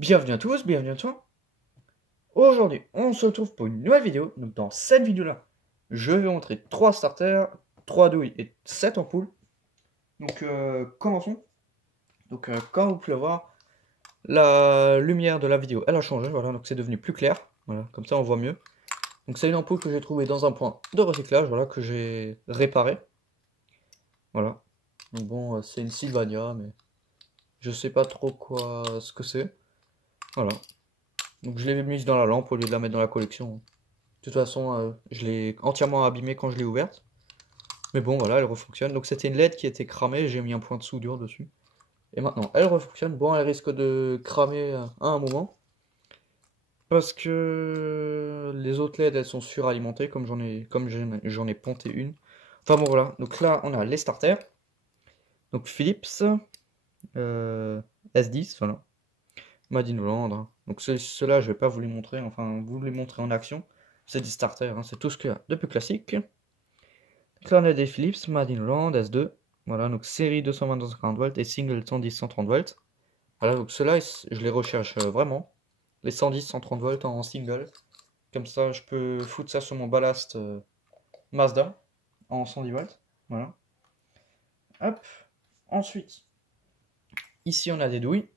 Bienvenue à tous, bienvenue à toi. Aujourd'hui, on se retrouve pour une nouvelle vidéo. Donc dans cette vidéo-là, je vais montrer 3 starters, 3 douilles et 7 ampoules. Donc commençons. Donc comme vous pouvez voir, la lumière de la vidéo, elle a changé. Voilà, donc c'est devenu plus clair. Voilà, comme ça on voit mieux. Donc c'est une ampoule que j'ai trouvée dans un point de recyclage, voilà, que j'ai réparé. Voilà. Donc bon, c'est une Sylvania, mais je sais pas trop ce que c'est. Voilà. Donc je l'ai mise dans la lampe au lieu de la mettre dans la collection. De toute façon, je l'ai entièrement abîmée quand je l'ai ouverte. Mais bon, voilà, elle refonctionne. Donc c'était une LED qui était cramée, j'ai mis un point de soudure dessus. Et maintenant, elle refonctionne. Bon, elle risque de cramer à un moment. Parce que les autres LED, elles sont suralimentées, comme j'en ai ponté une. Enfin bon, voilà. Donc là, on a les starters. Donc Philips euh, S10, voilà. Made in Holland, hein. Donc ceux-là, je vais pas vous les montrer, enfin vous les montrer en action. C'est des starters, hein, c'est tout ce qu'il y a de plus classique. Donc là on a des Philips Made in Holland S2. Voilà, donc série 220-240 volts et single 110-130 volts. Voilà, donc ceux-là, je les recherche vraiment. Les 110-130 volts en single. Comme ça, je peux foutre ça sur mon ballast Mazda en 110 volts. Voilà. Hop. Ensuite, ici on a des douilles.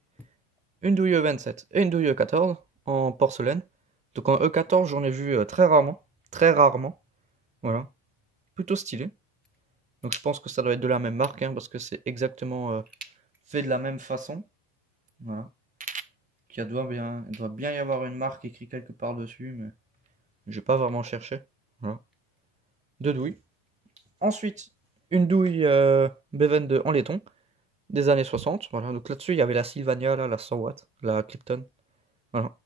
Une douille E27 et une douille E14 en porcelaine. Donc en E14, j'en ai vu très rarement. Très rarement. Voilà. Plutôt stylé. Donc je pense que ça doit être de la même marque, hein, parce que c'est exactement fait de la même façon. Voilà. Il doit bien y avoir une marque écrite quelque part dessus, mais je vais pas vraiment chercher. Voilà. Deux douilles. Ensuite, une douille B22 en laiton des années 60. Voilà. Donc là-dessus, il y avait la Sylvania, là, la 100 watts, la Clipton. Voilà.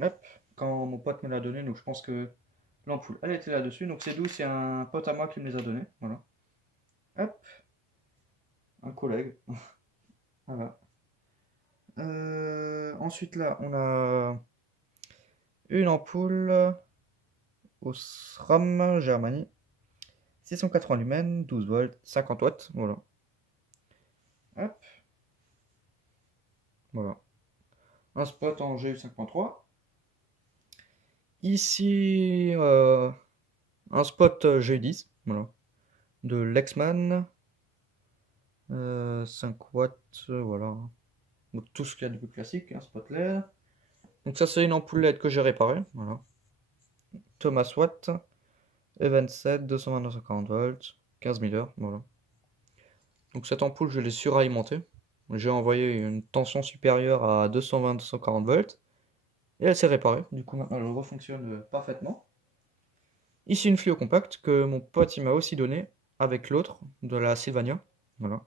Hop, quand mon pote me l'a donné, donc je pense que l'ampoule, elle était là-dessus. Donc ces douilles, c'est un pote à moi qui me les a données. Voilà. Hop, un collègue. Voilà. Ensuite là, on a une ampoule au SRAM Germany. 680 lumens, 12 volts, 50 watts. Voilà. Hop, voilà. Un spot en GU 5.3. Ici, un spot GU10. Voilà. De Lexman. 5 watts. Voilà. Donc tout ce qu'il y a de plus classique, un spot LED. Donc ça c'est une ampoule LED que j'ai réparée, voilà. Thomas Watt, E27, 220-240 volts, 15 000 heures, voilà. Donc cette ampoule je l'ai suralimentée. J'ai envoyé une tension supérieure à 220-240 volts. Et elle s'est réparée, du coup maintenant elle refonctionne parfaitement. Ici une Fluo compacte que mon pote il m'a aussi donné avec l'autre de la Sylvania. Voilà.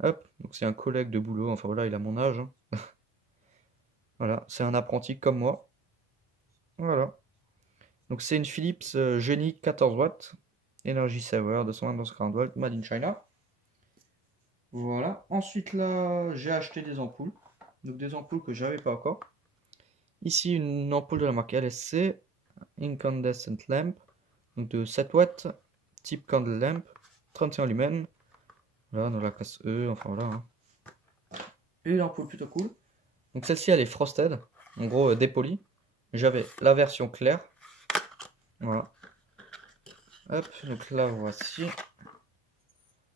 Hop, donc c'est un collègue de boulot, enfin voilà, il a mon âge, hein. Voilà, c'est un apprenti comme moi. Voilà. Donc c'est une Philips Genie 14 watts, Energy Saver 220-240 volts, Made in China. Voilà. Ensuite là, j'ai acheté des ampoules. Donc des ampoules que j'avais pas encore. Ici une ampoule de la marque LSC, Incandescent Lamp, donc de 7 watts, type Candle Lamp, 31 lumens. Voilà, dans la classe E, enfin voilà, hein. Une ampoule plutôt cool. Donc celle-ci elle est frosted, en gros dépolie. J'avais la version claire. Voilà. Hop, donc là voici.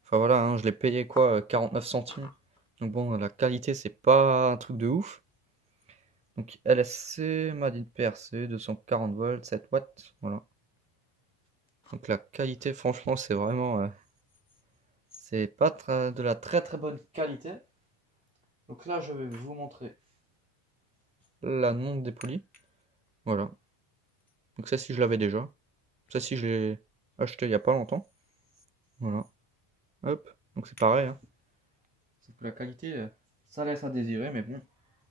Enfin voilà, hein, je l'ai payé quoi, 49 centimes. Donc bon, la qualité c'est pas un truc de ouf. Donc LSC, Made in PRC, 240 volts, 7 watts, voilà. Donc la qualité, franchement, c'est vraiment, c'est pas de la très très bonne qualité. Donc là, je vais vous montrer la non dépolie. Voilà. Donc celle-ci, je l'avais déjà. Celle-ci, je l'ai acheté il y a pas longtemps. Voilà. Hop. Donc c'est pareil, hein. C'est que la qualité, ça laisse à désirer, mais bon,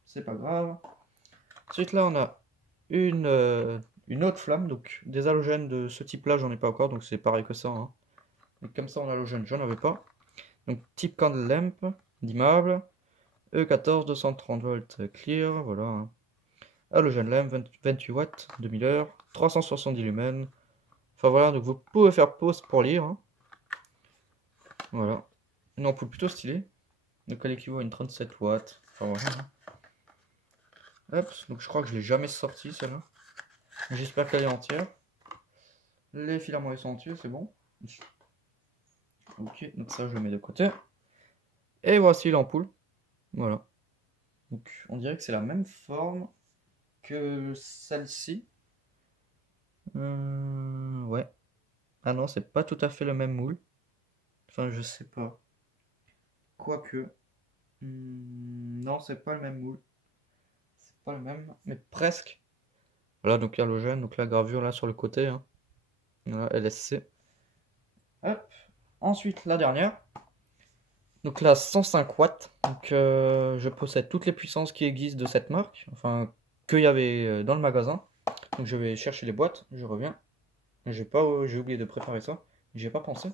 c'est pas grave. Ensuite, là, on a une autre flamme, donc des halogènes de ce type-là, j'en ai pas encore, donc c'est pareil que ça, hein. Donc, comme ça, en halogène, j'en avais pas. Donc, type candle lamp, dimmable, E14, 230 volts clear, voilà, hein. Halogène lamp, 28 watts, 2000 heures, 370 lumens. Enfin voilà, donc vous pouvez faire pause pour lire, hein. Voilà. Une ampoule plutôt stylée. Donc, elle équivaut à une 37 watts. Enfin voilà. Hop, donc je crois que je l'ai jamais sorti celle-là. J'espère qu'elle est entière. Les filaments sont entiers, c'est bon. Ok, donc ça je le mets de côté. Et voici l'ampoule. Voilà. Donc on dirait que c'est la même forme que celle-ci. Ouais. Ah non, c'est pas tout à fait le même moule. Enfin, je sais pas. Quoique. Non, c'est pas le même moule. C'est pas le même, mais presque. Voilà, donc halogène, donc la gravure là sur le côté. Hein. Voilà, LSC. Hop. Ensuite, la dernière. Donc là, 105 watts. Donc je possède toutes les puissances qui existent de cette marque. Enfin, qu'il y avait dans le magasin. Donc je vais chercher les boîtes. Je reviens. J'ai oublié de préparer ça. J'ai pas pensé.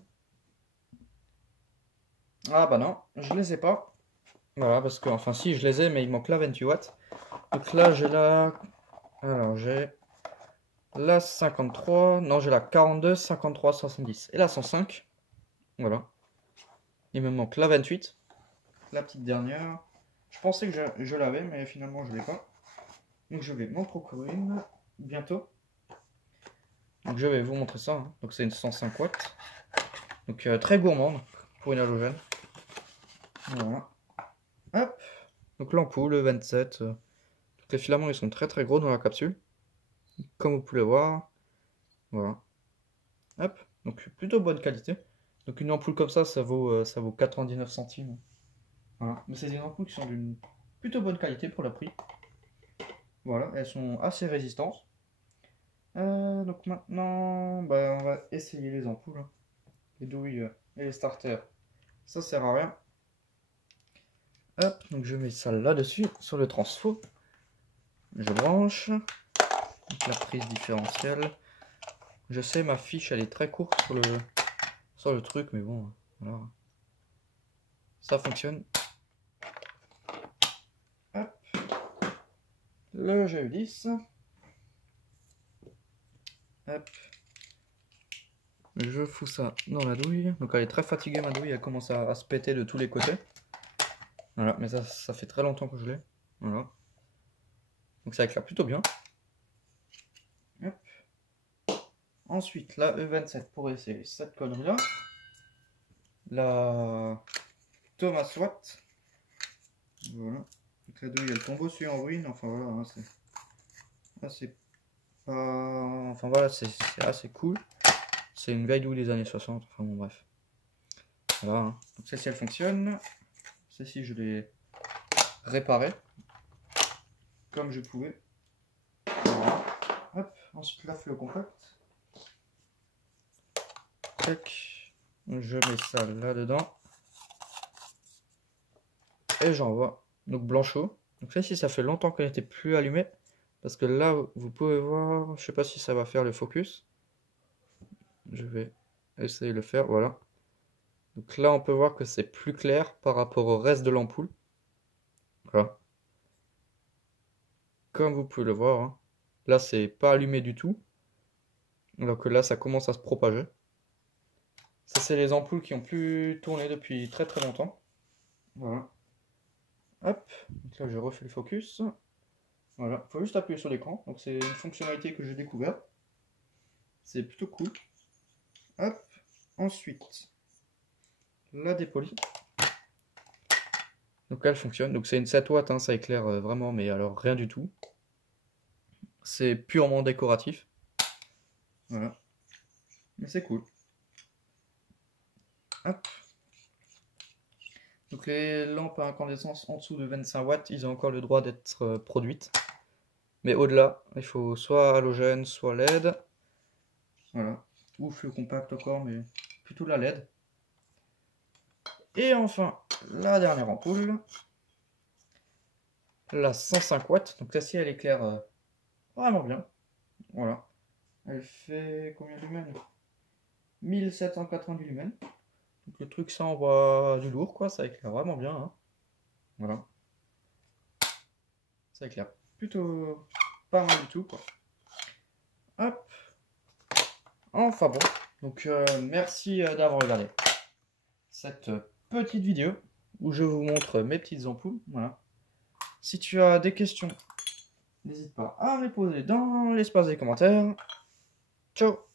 Ah bah non, je les ai pas. Voilà, parce que, enfin si, je les ai, mais il manque la 28 watts. Donc là, j'ai la... Alors, j'ai la 53. Non, j'ai la 42, 53, 70. Et la 105. Voilà. Il me manque la 28. La petite dernière. Je pensais que je l'avais, mais finalement, je l'ai pas. Donc je vais m'en procurer une bientôt. Donc je vais vous montrer ça. Hein. Donc c'est une 105 watts. Donc très gourmande pour une halogène. Voilà. Hop. Donc l'ampoule, le 27. Donc les filaments ils sont très très gros dans la capsule. Comme vous pouvez voir. Voilà. Hop. Donc plutôt bonne qualité. Donc une ampoule comme ça vaut 99 centimes. Voilà. Mais c'est des ampoules qui sont d'une plutôt bonne qualité pour le prix. Voilà. Elles sont assez résistantes. Donc maintenant, bah, on va essayer les ampoules. Hein. Les douilles et les starters. Ça sert à rien. Hop, donc je mets ça là-dessus, sur le transfo. Je branche. Donc la prise différentielle. Je sais, ma fiche, elle est très courte sur le truc, mais bon, voilà. Ça fonctionne. Hop. Le GE10. Hop. Je fous ça dans la douille. Donc elle est très fatiguée, ma douille. Elle commence à se péter de tous les côtés. Voilà, mais ça fait très longtemps que je l'ai. Voilà. Donc ça éclaire plutôt bien. Hop. Ensuite, la E27 pour essayer cette connerie-là. La Thomas Watt. Voilà. Donc la douille, elle tombe aussi en ruine. Enfin voilà, hein, c'est pas... Enfin voilà, c'est assez cool. C'est une vieille douille des années 60. Enfin bon, bref. Voilà. Hein. Donc celle-ci, elle fonctionne. Celle-ci, je l'ai réparée. Comme je pouvais. Voilà. Hop. Ensuite, la fleur compact. Tac. Je mets ça là-dedans. Et j'envoie. Donc blanchot. Donc celle-ci, ça fait longtemps qu'elle n'était plus allumée. Parce que là, vous pouvez voir, je sais pas si ça va faire le focus. Je vais essayer de le faire, voilà. Donc là, on peut voir que c'est plus clair par rapport au reste de l'ampoule. Voilà. Comme vous pouvez le voir, hein. Là, c'est pas allumé du tout. Alors que là, ça commence à se propager. Ça, c'est les ampoules qui ont plus tourné depuis très très longtemps. Voilà. Hop. Donc là, je refais le focus. Voilà. Il faut juste appuyer sur l'écran. Donc c'est une fonctionnalité que j'ai découverte. C'est plutôt cool. Hop. Ensuite, la dépolie. Donc elle fonctionne. Donc c'est une 7 watts, hein, ça éclaire vraiment, mais alors rien du tout. C'est purement décoratif. Voilà. Mais c'est cool. Hop. Donc les lampes à incandescence en dessous de 25 watts, ils ont encore le droit d'être produites. Mais au-delà, il faut soit halogène, soit LED. Voilà. Ou flux compact encore, mais plutôt la LED. Et enfin, la dernière ampoule. La 105 watts. Donc celle-ci, elle éclaire vraiment bien. Voilà. Elle fait combien de lumens? 1790 lumens. Donc le truc, ça envoie du lourd, quoi. Ça éclaire vraiment bien. Hein. Voilà. Ça éclaire plutôt pas mal du tout, quoi. Hop. Enfin bon. Donc merci d'avoir regardé cette petite vidéo où je vous montre mes petites ampoules. Voilà. Si tu as des questions, N'hésite pas à me les poser dans l'espace des commentaires. Ciao!